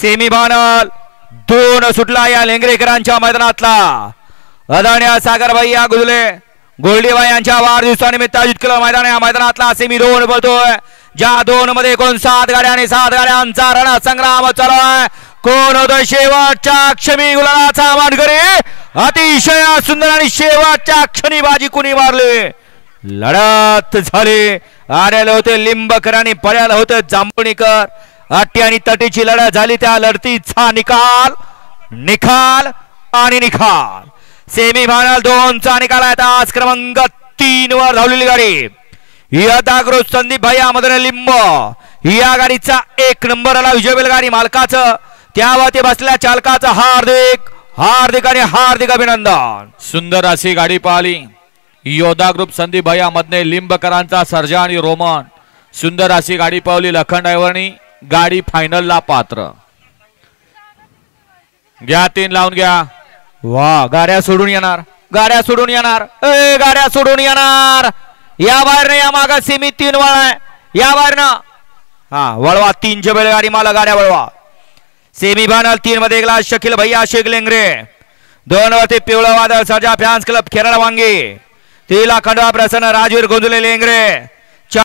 Semi final 2 सुटला या लेंगरेकरांच्या मैदानातला। अदाण्या सागर भैया गुजले गोल्डीबाई यांच्या वाढदिवसानिमित्त आयोजित केलं मैदान। या मैदानातला सेमी 2 बोलतोय, ज्या 2 मध्ये एकूण 7 गाड्या आणि 7 गाड्यांचा रणसंग्राम चालू आहे। कोण होतं शेवटच्या क्षणी गुलालाचा मानकरी? अतिशय सुंदर आणि शेवटच्या क्षणी बाजी कुणी मारली? लढत झाली। आलेले होते लिंबकर आणि पळायला होते जांभुणीकर। अट्टी आणि तटीची लढत झाली। त्या लढतीचा निकाल निकाल आणि निकाल सेमी फायनल 2चा निकाल आहे। आज क्रमांक 3 वर धावलेली गाडी यदाग्रो संदीप भैया मदन लिंब या गाडीचा 1 नंबरला विजय बैलगाडी मालकाचं त्यावरती बसल्या चालकाचं हार्दिक हार्दिक आणि हार्दिक अभिनंदन। सुंदर अशी गाडी पाहिली योधा ग्रुप संदीप भैया मदने लिंबकरांचा सर्जा आणि रोमन। सुंदर अशी गाडी पावली लखन ड्रायव्हरनी। गाडी फायनलला पात्र। घ्या 3 लावून घ्या। वा गाड्या सोडून येणार, गाड्या सोडून येणार, गाड्या सोडून येणार। या बाहेर या मागा सेमी 3 वळा या बाहेर ना हा वळवा 3चे बैलगाडी मला गाड्या वळवा। सेमी फायनल 3 मध्ये एकला शकील भैया शेख लेंगरे, 2 वरती पिवळा वादळ सर्जा फॅन्स क्लब खेराडा वांगी, 3 ला खंडवा प्रसन्न राजवीर गोंदले लेंगरे,